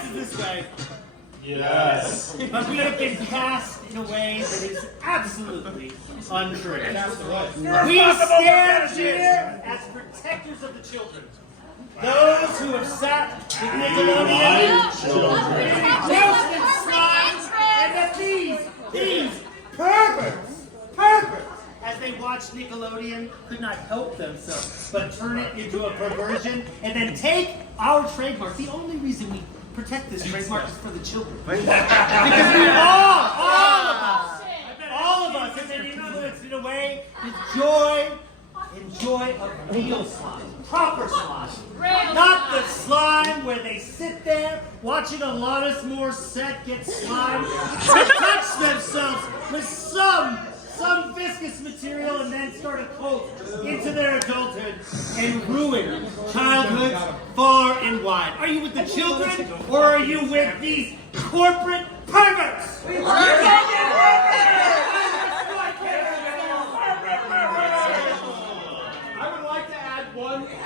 Yes, it's this way. Yes. But we have been cast in a way that is absolutely untrue. We stand here as protectors of the children. Those who have sat with Nickelodeon, roasted and slimed, and that these perverts, as they watched Nickelodeon, could not help themselves but turn it into a perversion and then take our trademark. The only reason we protect this trademark is for the children. Because we all of us have been influenced in a way with enjoy of real slime, proper slime. Not the slime where they sit there watching Alanis Morissette get slime, to touch themselves with some viscous material and then start a cult into their adulthood and ruin childhoods far and wide. Are you with the children or are you with these corporate perverts? I would like to add one thing.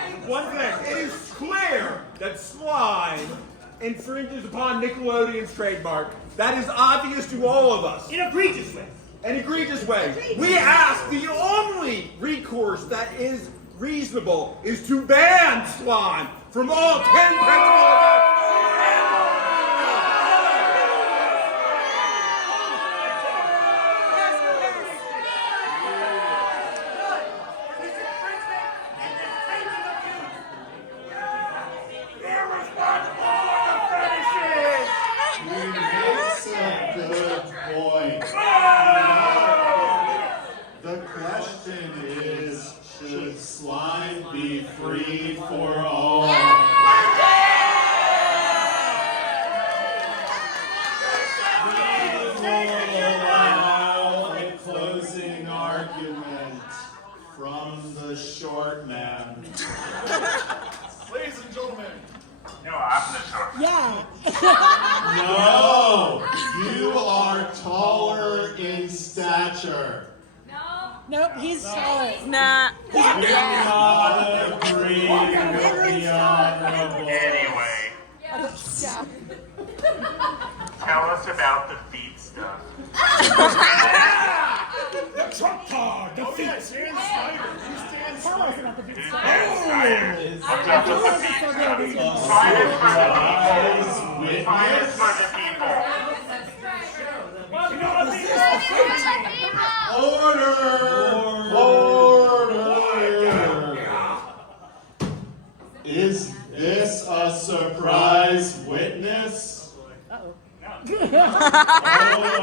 It is clear that slime infringes upon Nickelodeon's trademark. That is obvious to all of us. In egregious ways. An egregious way. We ask the only recourse that is reasonable is to ban slime from all 10 principal adults. The question is, should slime be free for all? We will allow a closing argument from the short man. Ladies and gentlemen. No, I'm the short. Yeah. No! You are taller in stature. Nope, he's taller. Nah. Do not agree with the honorable. Anyway, Yeah. tell us about the feet stuff. The Trump card, the feet. Tell us about the big Who's stuff. Dan Snyder? What's up with the feet stuff? A Finest surprise for the people. witness. Finest for the people. Order! Is this a surprise witness? Uh-oh. Oh